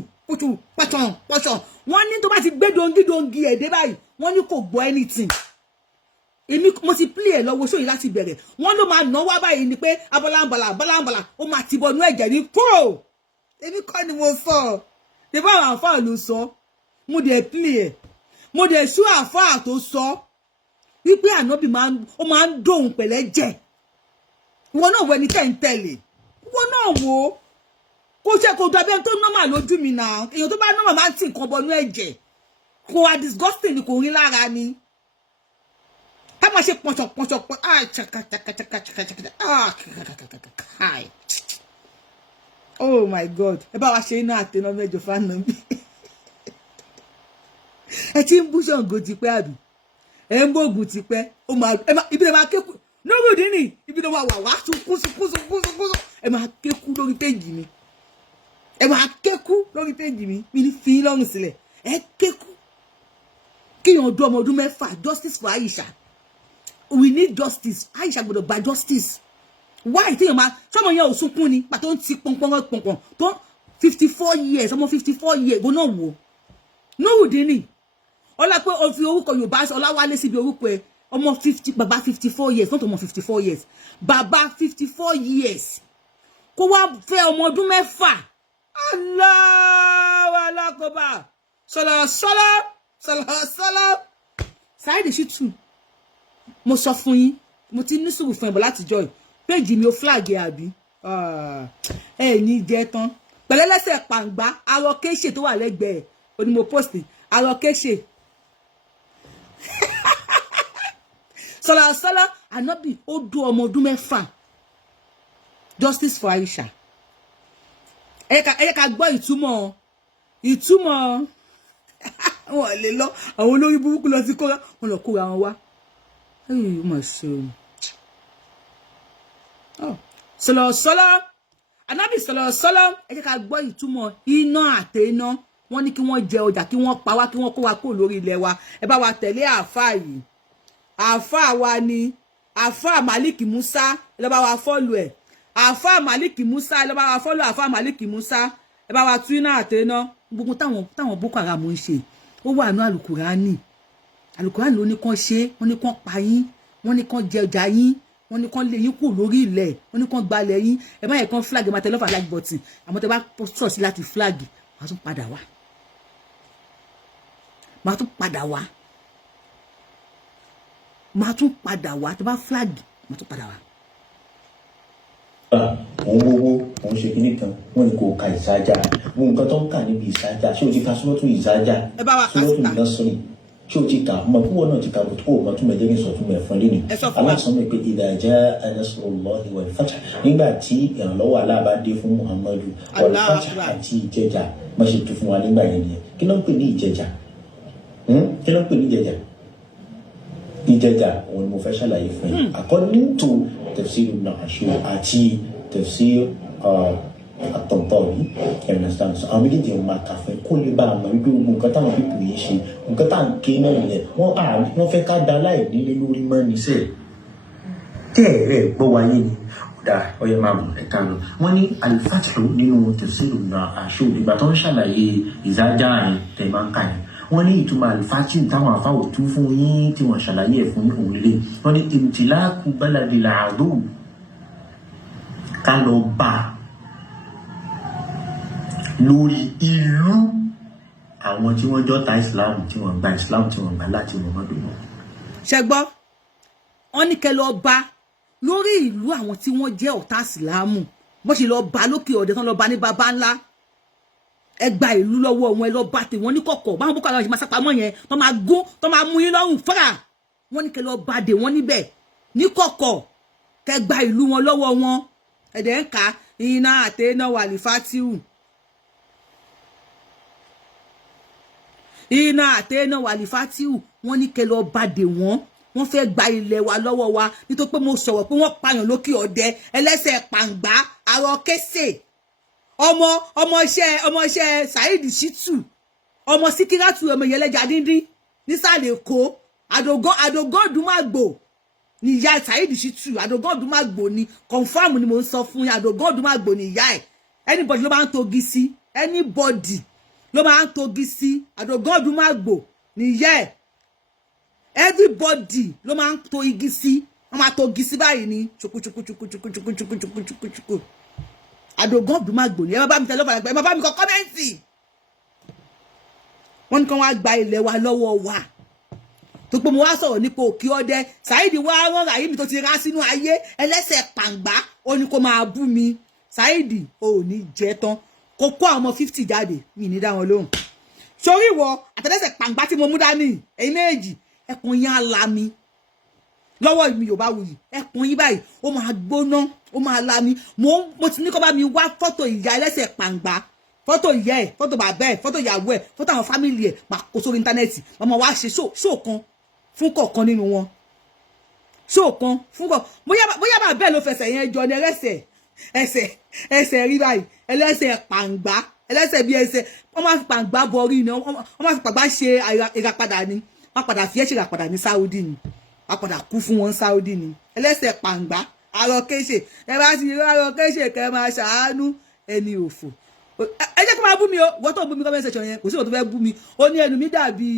pọ̀ṣọ̀n wọ́n ní tó bá ti gbé dongi ẹ̀ dé báyìí wọ́n ní kò gbọ́ anything èmi mo ti play ẹ̀ lọ́wọ́ sóyìn láti bẹ̀rẹ̀ wọ́n ló máa náwó báyìí ni pé abalambala ó máa ti bọnú ẹ̀jẹ̀ ní kúrò èmi kọ́ ni mo sọ ṣe bá àwọn àfáà ló sọ mo dẹ̀ play ẹ̀ mo dẹ̀ sú àfáà tó sọ wípé ànábì ó máa ń dóhùn pẹ̀lẹ́ jẹ́ ìwọ náà wọ ẹni tẹ́ ń tẹ̀lé ìwọ náà wò ó kó ṣe kó dàbí ẹni tó normal lójú mi náà èèyàn tó bá normal máa ń tì nǹkan bọnú ẹ̀jẹ̀ kò wá disgusting ni kò rí lára ni ká máa ṣe pọ̀nṣọ̀pọ̀nṣọ̀pọ̀ oh my God ẹ bá wa ṣe iná àtẹná mẹ́jọ fáànà mi ẹ ti ń bú Ṣàngó tipẹ́ àbí ẹ ń bóògùn tipẹ́ ó máa ibi ẹ máa kéku Nurudeen ní ibi ẹ máa wà wá sunkún ẹ máa kéku lórí péjì mi ẹ máa kéku lórí péjì mi mi ní fi lọ́rùn sílẹ̀ ẹ kéku kíyàn ọdún ọmọ ọdún mẹ́fà justice for Aisha we need justice Aisha gbọ́dọ̀ gba justice why téèyàn máa sọmọ yẹn ò sunkún ni pàtó ń ti pọnpọn tó 54 years ọmọ 54 years gbóná wò Nurudeen ní ọlá pé o fi orúkọ Yorùbá Ọláwálé síbi orúkọ ẹ ọmọ 50 bàbá 54 years not ọmọ 54 years bàbá 54 years kó wá fẹ́ ọmọ ọdún mẹ́fà Allahu Akbar sọlọ Saheed Shittu mo sọ fún yín mo ti ní sùúrù fún ẹ bọ̀ láti joy péjì mi ó flag ẹ àbí ẹ ní jẹ tán pẹ̀lẹ́ lẹ́sẹ̀ pàǹgbá arọ kéṣe tó wà lẹ́gbẹ̀ẹ́ òní mo post arọ kéṣe sọlá ànábì ó dún ọmọ ọdún mẹ́fà justice for Aisha ẹ ká gbọ́ ìtumọ̀ wọn lè lọ àwọn olórí burúkú lọ sí kóra wọn lọ kóra wọn wá ẹyìn mà ṣe o sọlọ ànábì sọlọ ẹ jẹ́ ká gbọ́ ìtumọ̀ iná àtẹná wọ́n ní kí wọ́n jẹ ọjà kí wọ́n pa wá kí wọ́n kó wa kúrò lórí ilẹ̀ wa ẹ bá wa tẹ̀lé àáfàá yìí àáfàá wa ni àáfàá Malik Musa ẹ lọ bá wa fọ́lù ẹ̀ àáfàá Malik Musa ẹ lọ bá wa fọ́lù àáfàá Malik Musa ẹ bá wa tún iná àtẹná gbogbo táwọn Boko Haram ń ṣe ó wà ní alukurani ló ní kàn ṣe wọ́n ní kàn pa yín wọ́n ní kàn jẹ ọjà yín wọ́n ní kàn lé yín kúrò lórí ilẹ̀ wọ́n ní kàn gbalẹ̀ yín ẹ má yẹ kàn flag ẹ má tẹ lọ́fà flag button àmọ́ tẹ bá sọ̀ sí láti flag wàá tún padà wá máa tún padà wá tẹ bá flag máa tún padà wá. òun gbogbo òun ṣe kinní kan wọ́n ní kò ka ìsájà mo nǹkan tó ń kà níbi ìsájà ṣé o ti ka sọ́tún ìsájà sọ́tún ìlọsọ̀rì ṣé o ti kà mọ̀ púpọ̀ náà ti ka bó tó o mọ̀ tún mẹ́jẹ́ ní sọ̀tún mẹ́fọn lẹ́nu aláṣọ́mọ̀ pé ìdá jẹ́ nasrullahi wal fath nígbà tí ìrànlọ́wọ́ aláàbádé fún Muhammadu wal fath àti ìjẹjà má ṣe tó fún wa nígbà yẹn nìyẹn kí ló ń pè ní ìjẹjà kí ló ń pè ní ìjẹjà ìjẹjà òun ni mo fẹ́ ṣàlàyé fún yín according to tafsir ibn Ashur àti tafsir àtọ̀ntọ̀rí understand so àwọn méjèèjì ń máa kàfẹ́ kó lè bá a mọ̀ wípé gbogbo nǹkan táwọn pípò yìí ṣe nǹkan tá à ń ké náà nìyẹn wọ́n fẹ́ ká da láì nílé lórí mọ́ níṣẹ́ tẹ́ ẹ̀ gbọ́ wáyé ni ọ̀dà ọyẹ máa mọ̀ ẹ̀ka lọ wọ́n ní al-Fathu nínú tafsir ibn Ashur ìgbà tó ń ṣàlàyé ìzájà yẹn tẹ̀ máa ń kà yẹn wọ́n ní ìtumọ̀ al-Fathu táwọn afáwò tún fún yín tí wọ́n ṣàlàyé ẹ̀ fún òun lélẹ̀ wọ́n ní imtilaku baladil adu ká lọ bá lórí ìlú àwọn tí wọ́n jọ́ta Islam tí wọ́n gba Islam tí wọ́n gbà láti Muhammadu wọn. ṣẹgbọ́ wọ́n ní kẹ́ lọ bá lórí ìlú àwọn tí wọ́n jẹ́ ọ̀tá ìsìlámù bó ṣe lọ bá lókè ọ̀dẹ tán lọ bá ní baba ńlá ẹ gba ìlú lọ́wọ́ wọn ẹ lọ bá tè wọ́n ní kọ̀kọ̀ báwọn boko haram ṣe máa sápamọ́ yẹn tó máa gún tó máa mú yín lọ́rùn fúnra wọ́n ní kẹ́ lọ bá dè wọ́n níbẹ̀ ní kọ̀kọ̀ kẹ́ gba ìlú wọn lọ́wọ́ wọn ẹ̀dẹ̀ ń ka iná àtẹ́ná wà ní fatihu iná àtẹ́ná wà ní fatihu wọ́n ní kẹ́ lọ bá dè wọ́n fẹ́ gba ilẹ̀ wa lọ́wọ́ wa nítorí pé mo sọ̀rọ̀ pé wọ́n pààyàn lókè ọ̀dẹ ẹlẹ́sẹ̀ pàǹgbá arọ kése ọmọọṣẹ́ Saheed Shittu ọmọ Síkírátù ọmọ ìyẹlẹ́jà díndín nísàlẹ̀ Èkó àdògọ́dùmágbò ni ìyá Saheed Shittu àdògọ́dùmágbò ni confam ni mo ń sọ fún yín àdògọ́dùmágbò ni ìyá ẹ̀ anybody ló máa ń togi sí anybody ló máa ń togi sí àdògọ́dùmágbò ni ìyá ẹ̀ everybody ló máa ń to igi sí wọ́n máa to igi sí báyìí ni chukuchukuchukuchukuchukuchukuchukuchuku àdògọ́dùmágbò ni ẹ má bá mi tẹ lọ́fà ẹ má bá mi kọ kọ́mẹ́ǹtì wọ́n ní kí wọ́n á gba ilẹ̀ wa lọ́wọ́ wa tó pé mo wá sọ̀rọ̀ nípa òkè ọdẹ Saheed wá rán ràyè mi tó ti rá sínú ayé ẹlẹ́sẹ̀ pàǹgbá ó ní kó máa bú mi Saheed ò ní jẹ́ tán kó kó àwọn 50 jáde mi ní dá wọn lóhùn sórí ìwọ àtẹlẹ́sẹ̀ pàǹgbá tí mo mú dání ẹ̀yin méjì ẹkùn yín á la mi lọ́wọ́ mi Yorùbá wuyì ẹkùn yín báyìí ó máa gbóná ó máa la mi mo ti ní kó bá mi wá fọ́tò ìyá ẹlẹ́sẹ̀ pàǹgbá fọ́tò ìyá ẹ̀ fọ́tò bàbá ẹ̀ fọ́tò ìyàwó ẹ̀ fọ́tò àwọn fámìlì ẹ̀ máa kó sórí íńtánẹ́ẹ̀tì màmá wa ṣe ṣó kan fún kọ̀ọ̀kan nínú wọn ṣó kan fún kọ̀ bóyá bàbá ẹ̀ ló fẹsẹ̀ yẹn jọ ní ẹsẹ̀ rí báyìí ẹlẹ́sẹ̀ pàǹgbá ẹlẹ́sẹ̀ bí ẹsẹ̀ wọ́n máa fi pàǹgbá bọrí ni wọ́n máa fi pàǹgbá ṣe ìràpadà ni wọ́n padà fi ẹ̀ṣẹ̀ ìràpadà ní Saudi ni wọ́n padà kú fún wọn Saudi ni ẹlẹ́sẹ̀ pàǹgbá arọ kéṣe ẹ bá ti rí arọ kéṣe kẹ máa ṣàánú ẹni òfò ẹ jẹ́ kí máa bú mi o wọ́n tó bú mi comment section yẹn kò sí ìwọ̀n tó fẹ́ bú mi ó ní ẹnu mi dàbí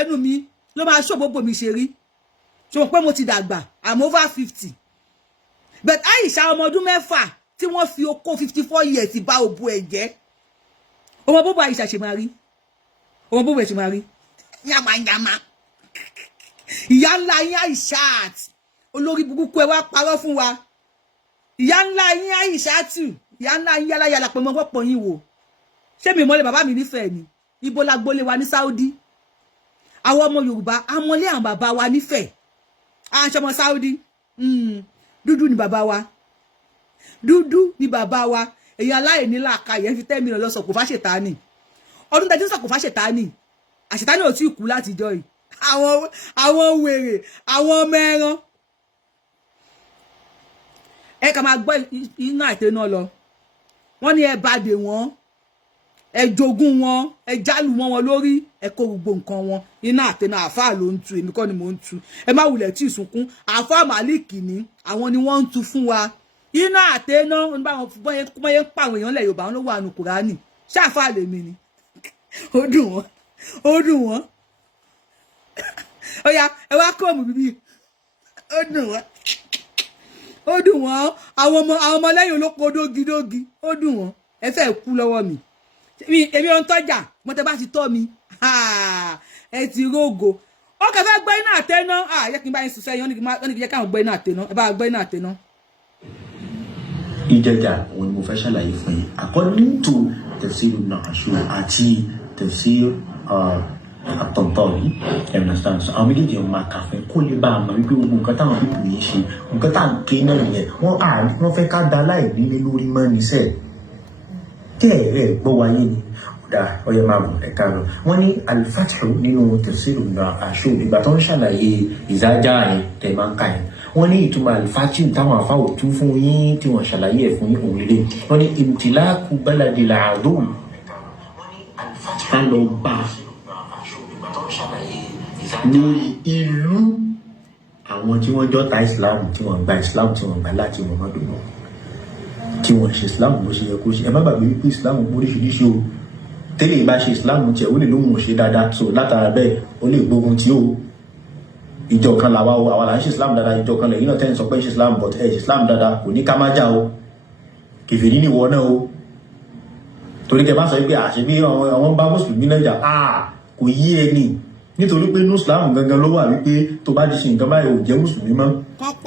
ẹnu mi ló máa ṣòbóbò mi ṣe rí ṣe mọ̀ pé mo ti dàgbà I'm over 50 but Aisha ọmọ ọdún 6 tí wọ́n fi okó 54 years bá òbú ẹ̀ jẹ́ ọmọ bóbó Aisha ṣe máa rí ọmọ bóbó ẹ̀ ṣe máa rí yamayama ìyá ńlá yín Aisha olórí burúkú ẹ wá parọ́ fún wa ìyá ńlá yín Aisha tù ìyá ńlá yín yálàyàlà pé mo wọ́pọ̀ yín wò ṣé mi mọ́lẹ̀ bàbá mi nífẹ̀ẹ́ ni ibo la gbólé wa ní Saudi àwọn ọmọ Yorùbá amọ́lé àwọn bàbá wa nífẹ̀ẹ́ àṣọmọ Saudi dúdú ni bàbá wa dúdú ni bàbá wa èyàn aláìní làákàyè fi 10 million lọ sọ̀kò fáṣetánì ọdún tẹ́jú sọ̀kò fáṣetánì àṣetánì ò tí ì kú látijọ́ yìí àwọn wèrè àwọn ọmọ ẹran ẹ kà máa gbọ́ iná àtẹná lọ wọ́n ní ẹ bá dè wọ́n ẹ jogún wọn ẹ jálù wọn lórí ẹ kó gbogbo nǹkan wọn iná àtẹná àfáà ló ń tu èmi kọ́ ni mò ń tu ẹ má wulẹ̀ tí ì sunkún àfáà màlíkì ni àwọn ni wọ́n ń tu fún wa iná àtẹná ń bá wọn bọ́yẹ ń pàwọn èèyàn lẹ̀ Yorùbá wọn ló wà nù Kùránì ṣáfáà lèmi ni ó dùn wọ́n ó yá ẹ wá kó òmù bíbí ó dùn wọ́n àwọn ọmọ lẹ́yìn olóko dógidógi ó dùn wọ́n ẹ fẹ́ kú lọ́wọ́ mi èmi ò ń tọ́jà mo tẹ́ bá ti tọ́ mi ẹ ti rógo ó kẹfẹ́ gbẹ́ iná àtẹná yẹ kí n bá yín sùsẹ́ yín wọ́n ní kí yẹ káwọn gbẹ́ iná àtẹná ẹ bá gbẹ́ iná àtẹná. ìjẹjà òun ni mo fẹ́ ṣàlàyé fún yín according to tafsir ibn Ashur àti tafsir àtọ̀ntọ̀rí understand so àwọn méjèèjì ń máa kàfẹ́ kó lè bá a mọ̀ wípé gbogbo nǹkan táwọn pípò yìí ṣe nǹkan tá à ń ké náà nìyẹn wọ́n fẹ́ ká da láì nílé lórí mọ́ níṣẹ́ tẹ́ ẹ̀ gbọ́ wáyé ni ọyẹ máa bọ̀ ẹ̀ka lọ wọ́n ní al-Fathu nínú tafsir àṣù ìgbà tó ń ṣàlàyé ìzájà yẹn tẹ̀ máa ń kà yẹn wọ́n ní ìtumọ̀ al-Fathu táwọn afáwò tún fún yín tí wọ́n ṣàlàyé ẹ̀ fún yín òun lélẹ̀ wọ́n ní imtilaku baladil adum ká lọ bá lórí ìlú àwọn tí wọ́n jọ́ta Islam tí wọ́n gba Islam tí wọ́n gbà láti Muhammadu náà tí wọ́n ṣe Islam bó ṣe yẹ kó ṣe ẹ má gbàgbé wípé Islam oríṣiríṣi o tẹ́lẹ̀ bá ṣe Islam tiẹ̀ ó lè lóhun ò ṣe dáadáa so látara bẹ́ẹ̀ ó lè gbógun tí ó ìjọ kan làwa o àwa là ń ṣe Islam dáadáa ìjọ kan lẹ́yìn náà tẹ́yìn sọ pé ṣe Islam but ẹ̀ ṣe Islam dáadáa kò ní ká má já o kèfèrí nìwọ náà o torí kẹ bá sọ pé àṣẹ bí àwọn bá mùsùlùmí náà jà kò yí ẹni nítorí pé Islam gangan ló wà wípé tó bá ti ṣe nǹkan báyìí ò jẹ́ mùsùlùmí mọ́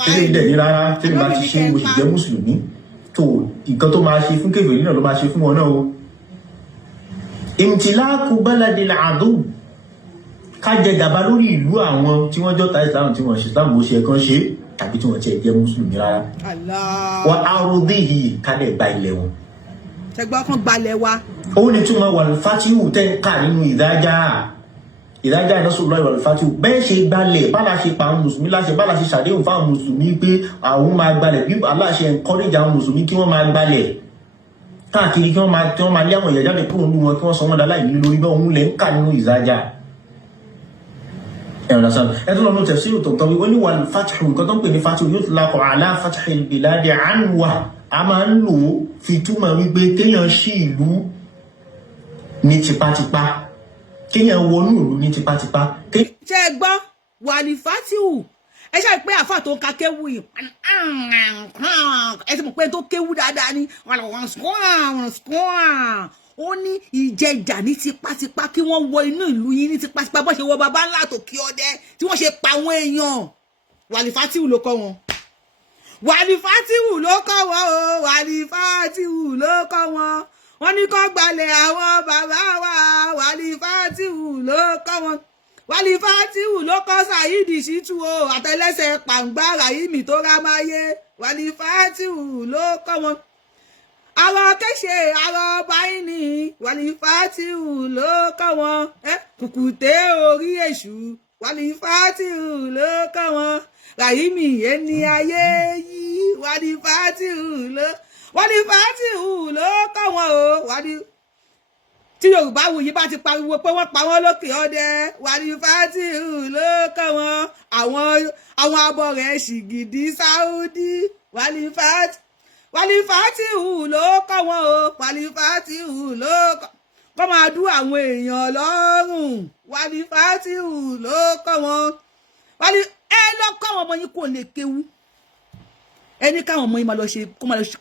tẹ́lẹ̀ dẹ̀ ní rárá tẹ́lẹ̀ bá ti ṣe oṣù jẹ́ mùsùlùmí tó nǹkan tó máa ṣe fún kèfèrí náà ló máa ṣe fún wọn náà o. imtilaku baladil adu ká jẹ gàba lórí ìlú àwọn tí wọ́n jọ́ta Islam tí wọ́n ṣe Islam bó ṣe ẹ̀kan ṣe tàbí tí wọ́n ti jẹ́ mùsùlùmí rárá wa ardihi ká lè gba ilẹ̀ wọn. ṣẹgbọ́n kan gbalẹ̀ wa. ó ní túmọ̀ wal-Fatihu tẹ́ ń kà nínú ìdájà Nasrullahi wal-Fatihu bẹ́ẹ̀ ṣe gbalẹ̀ bá la ṣe pa àwọn mùsùlùmí láṣẹ bá la ṣe ṣàdéhùn fáwọn mùsùlùmí pé àwọn máa gbalẹ̀ bí Allah ṣe encourage àwọn mùsùlùmí kí wọ́n máa gbalẹ̀ káàkiri kí wọ́n máa lé àwọn èèyàn jáde kúrò nínú wọn kí wọ́n sọ wọn dáláì ní lórí bẹ́ẹ̀ òun lẹ́ ń kà nínú ìdájà ẹ̀rọ lọ́nà tafsir tó tọ́wé ó ní wal-Fathu nǹkan tó ń pè ní Fathu yutlaqu ala fathil biladi anwa a máa ń lò ó fi túmọ̀ wípé kéèyàn ṣí ìlú ní tipátipá kéèyàn wọnú ìlú ní tipátipá. ṣé ẹ gbọ́ wal-Fathu ẹ ṣáà pé àáfà tó ń ka kéwù yìí ẹ ti mọ̀ pé tó kéwù dáadáa ni ó ní ìjẹjà ní tipátipá kí wọ́n wọ inú ìlú yín ní tipátipá bó ṣe wọ bàbá ńlá tó kí ọdẹ tí wọ́n ṣe pa àwọn èèyàn wal-Fathu ló kọ́ wọn wal-Fathu ló kọ́ wọn o wal-Fathu ló kọ́ wọn wọ́n ní kó gbalẹ̀ àwọn bàbá wa wal-Fathu ló kọ́ wọn wal-Fathu ló kọ́ Saheed Shittu o àtẹlẹsẹ̀ pàǹgbà Rahimi tó rámáyé wal-Fathu ló kọ́ wọn àwọn kéṣe àwọn báyìí ní wal-Fathu ló kọ́ wọn kùkùté orí èṣù wal-Fathu ló kọ́ wọn Rahimi ẹni ayé yìí wal-Fathu ló kọ́ wọn o tí Yorùbá Wuyì bá ti pariwo pé wọ́n pa wọ́n lókè ọdẹ wal-Fathu ló kọ́ wọn àwọn Abore ṣìgìdì Saudi wal-Fathu ló kọ́ wọn o wal-Fathu ló kọ́ máa dú àwọn èèyàn lọ́rùn wal-Fathu ló kọ́ wọn ẹ lọ kọ́ àwọn ọmọ yín kò lè kéwú ẹni káwọn ọmọ yín máa lọ ṣe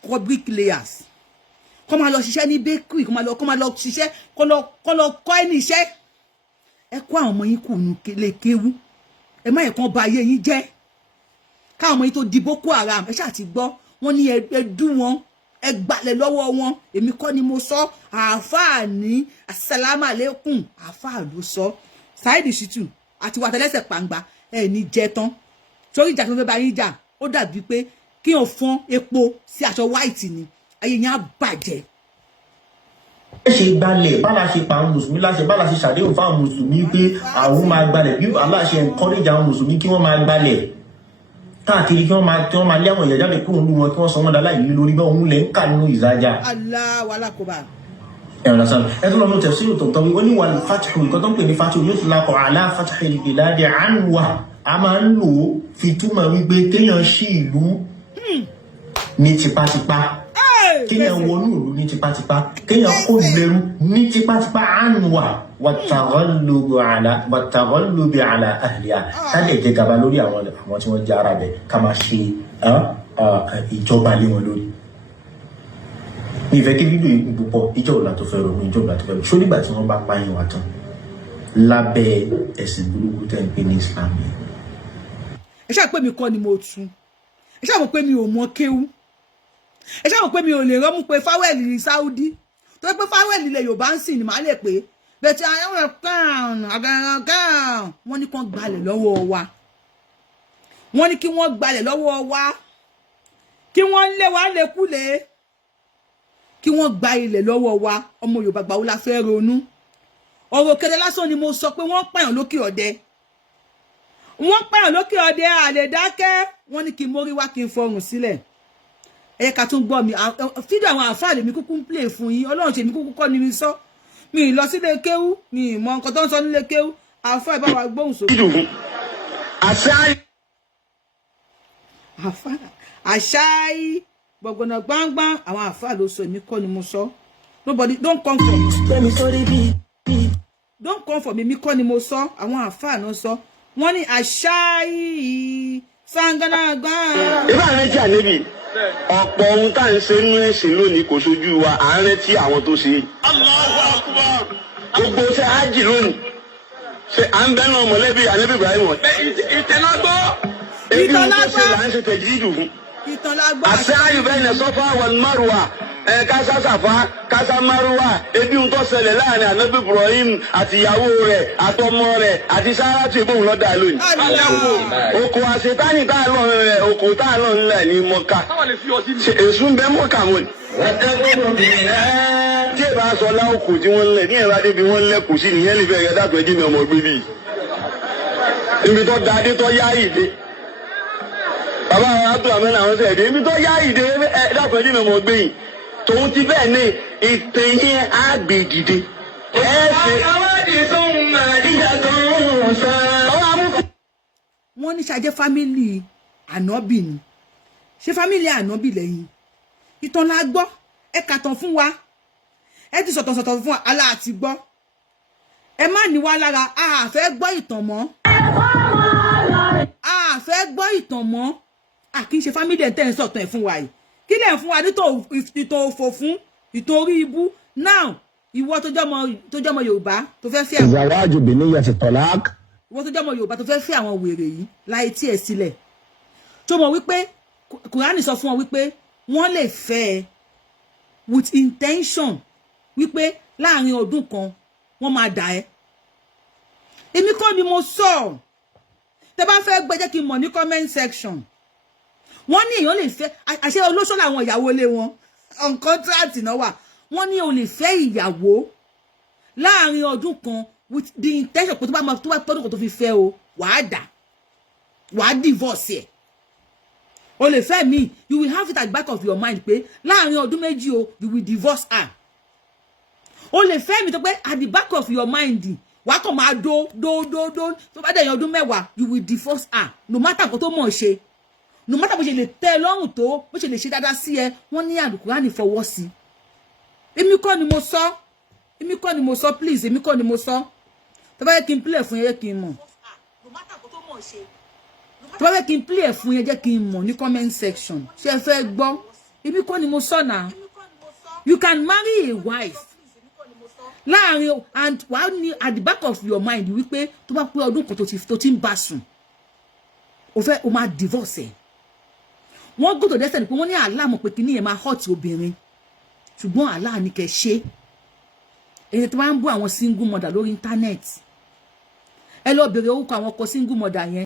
kọ́ bricklayers kọ́ máa lọ ṣiṣẹ́ ní bakery kọ́ máa lọ ṣiṣẹ́ kọ́ lọ kọ́ ẹni iṣẹ́ ẹ kọ́ àwọn ọmọ yín kò lè kéwú ẹ má yẹ kán ba ayé yín jẹ́ káwọn ọmọ yín tó di Boko Haram ẹ ṣáà ti gbọ́ wọ́n ní ẹdú wọn ẹ gbalẹ̀ lọ́wọ́ wọn èmi kọ́ ni mo sọ àáfàá ní assalamu alaikum àáfàá ló sọ Saheed Shittu àti wàtẹ́lẹ́sẹ̀ pàǹgbà ẹ ní jẹ tán torí ìjà tó fẹ́ bá yín jà ó dàbí pé kí wọ́n fọ́n epo sí aṣọ white ni ayé yẹn á bàjẹ́. ẹ ṣe gbalẹ̀ bá la ṣe pa àwọn mùsùlùmí láṣẹ bá la ṣe ṣàdéhùn fáwọn mùsùlùmí pé àwọn máa gbalẹ̀ bí Allah ṣe encourage àwọn mùsùlùmí kí wọ́n máa gbalẹ̀ káàkiri kí wọ́n máa lé àwọn èèyàn jáde kúrò nínú wọn kí wọ́n sọ wọn dáláì ní lórí bẹ́ẹ̀ òun lẹ́ ń kà nínú ìzájà. Allahu alákòbá. ẹ tó lọ́nà tafsir tó tọ́wé ó ní wal-Fathu nǹkan tó ń pè ní Fathu yutlaqu ala fathil biladi anwa a máa ń lò ó fi túmọ̀ wípé kéèyàn ṣí ìlú ní tipátipá kéèyàn wọnú ìlú ní tipátipá kéèyàn kó lẹ́rú ní tipátipá anwa wat-taghallubi ala ahliha ká lè jẹ gàba lórí àwọn tí wọ́n jẹ́ ara bẹ̀ ká máa ṣe ìjọba lé wọn lórí. ìfẹ́ kí fídíò yìí púpọ̀ ìjọba tó fẹ́ ronú ìjọba tó fẹ́ ronú ṣó nígbà tí wọ́n bá pààyàn wá tán lábẹ́ ẹ̀sìn burúkú tẹ́ ń pè ní Islam yẹn. ẹ ṣáà pé mi kọ́ ni mo tún ẹ ṣáà mọ̀ pé mi ò mọ kéwú ẹ ṣáà mọ̀ pé mi ò lè rọ́mú pé fáwẹ́lì ní Saudi tó pé fáwẹ́lì ilẹ̀ Yorùbá ń sìn ni màá lè pé bẹ́ẹ̀ àwọn kan wọ́n ní kán gbalẹ̀ lọ́wọ́ wa wọ́n ní kí wọ́n gbalẹ̀ lọ́wọ́ wa kí wọ́n lé wa lékúlé kí wọ́n gba ilẹ̀ lọ́wọ́ wa ọmọ Yorùbá gbà ó la fẹ́ ronú ọ̀rọ̀ kéde lásán ni mo sọ pé wọ́n pààyàn lókè ọdẹ àlè dákẹ́ wọ́n ní kí n mórí wá kí n fọrùn sílẹ̀ ẹ ká tún gbọ́ mi fídíò àwọn àfáà lèmi kúkú ń play fún yín Ọlọ́run ṣe mi kúkú kọ́ ni mi sọ mi lọ sílé kéwú mi mọ nǹkan tó ń sọ nílé kéwú àfáà ìbá wa gbóhùn sókè. àṣàyí gbọ̀gbọ̀nà gbangban àwọn àfáà ló sọ èmi kọ́ ni mo sọ nobody don't come for me don't come for me mi kọ́ ni mo sọ àwọn àfáà náà sọ wọ́n ní àṣàyí sanganagba. ìbá rẹ jà níbi ọ̀pọ̀ ohun tá à ń ṣe nínú ẹ̀sìn lónìí kò ṣojú wa à ń retí àwọn tó ṣe. Allahu Akbar. Gbogbo ṣe ájì lónìí ṣe à ń bẹ́nu mọ̀lẹ́bí ànábì Ibrahim wọ̀. ìtẹ̀lágbọ́ ṣe là ń ṣe tẹ̀jú ìdù fún. àṣẹ ayùbẹ́ ilẹ̀ Sọ́fà wal Marwa kásá Sàfá kásá Marwa ebi ń tó ṣẹlẹ̀ láàrin ànábì Ibrahim àti ìyàwó rẹ̀ àtọmọ rẹ̀ àti Sárátù ìbòhùn lọ́dà lónìí. oko àṣetánì tá a lọ rẹ̀ oko tá a lọ nílẹ̀ ní Mọ́kà èṣù ń bẹ Mọ́kà mọ́ ni. tí ẹ bá sọ láòkù tí wọ́n lẹ̀ ní ẹ̀rọ adébí wọ́n lẹ́kùn sí nìyẹn lè fẹ́ rẹ̀ dàpọ̀ ẹjí mi ọmọ gbé bí. ibi tó da adé tó yá ìdè bàbá àwọn àtò àmì làwọn sẹ̀ dé ibi tó yá ìdè dàpọ̀ ẹjí mi ọmọ gbé yìí tòun ti bẹ́ẹ̀ ní ìtẹ̀yìn àgbè dìde. wọ́n ní ṣàjẹ́ fámìlì ànábì ni ṣé fámìlì ànábì lẹ́yìn ìtàn la gbọ́ ẹ kàtàn fún wa ẹ ti sọ̀tàn fún wa aláàtì gbọ́ ẹ má ní wá lára a fẹ́ gbọ́ ìtàn mọ́ a fẹ́ gbọ́ ìtàn mọ́ a kì í ṣe fámìlì ẹ̀ tẹ́ ń sọ̀tàn ẹ̀ fún wa yìí kí lẹ̀ ń fún wa ní ìtàn òfò fún ìtàn orí ibú now ìwọ tó jọmọ Yorùbá tó fẹ́ fẹ́ àwọn ìzàwájú bìníyà ti tọ́lák. ìwọ tó jọmọ Yorùbá tó fẹ́ fẹ́ àwọn wèrè yìí láì tí ẹ̀ sílẹ̀ tó mọ̀ wípé Kùránì sọ fún wọn wípé wọ́n lè fẹ́ ẹ with intention wípé láàrin ọdún kan wọ́n máa dà ẹ́ èmi kọ́ ni mo sọ tẹ́ bá fẹ́ gbé jẹ́ kí n mọ̀ ní comment section wọ́n ní èèyàn lè fẹ́ àṣẹ olóṣó làwọn ìyàwó ilé wọn on contract náà wà wọ́n ní o lè fẹ́ ìyàwó láàrin ọdún kan with the intention pé tó bá tọ́dún kan tó fi fẹ́ o wàá divorce ẹ̀ o lè fẹ́ mi you will have it at the back of your mind pé láàrin ọdún méjì o you will divorce her o lè fẹ́ mi tó pé at the back of your mind wàá kàn máa do tó bá dẹ̀yìn ọdún mẹ́wàá you will divorce her no matter nǹkan tó mọ̀ ṣe no matter bó ṣe lè tẹ́ ẹ lọ́rùn tó bó ṣe lè ṣe dáadáa sí ẹ wọ́n ní Al-Qur'ani fọwọ́ sí èmi kọ́ ni mo sọ please èmi kọ́ ni mo sọ tó bá yẹ kí n play fún yẹ kí n mọ̀ no matter nǹkan tó mọ̀ ṣe tó bá fẹ́ kí n play ẹ̀ fún yẹn jẹ́ kí n mọ̀ ní comment section ṣé ẹ fẹ́ gbọ́ èmi kọ́ ni mo sọ náà you can marry a wife láàrin and wàá ní at the back of your mind wípé tó bá pé ọdún kan tó ti ń bá sùn o máa divorce ẹ̀ wọ́n gòtò dẹ́sẹ̀ ni pé wọ́n ní Allah mọ̀ pé kíní yẹn máa hurt obìnrin ṣùgbọ́n Allah ní kẹ́ ṣe èyí tó máa ń bú àwọn single mother lórí internet ẹ lọ bèrè orúkọ àwọn ọkọ single mother yẹn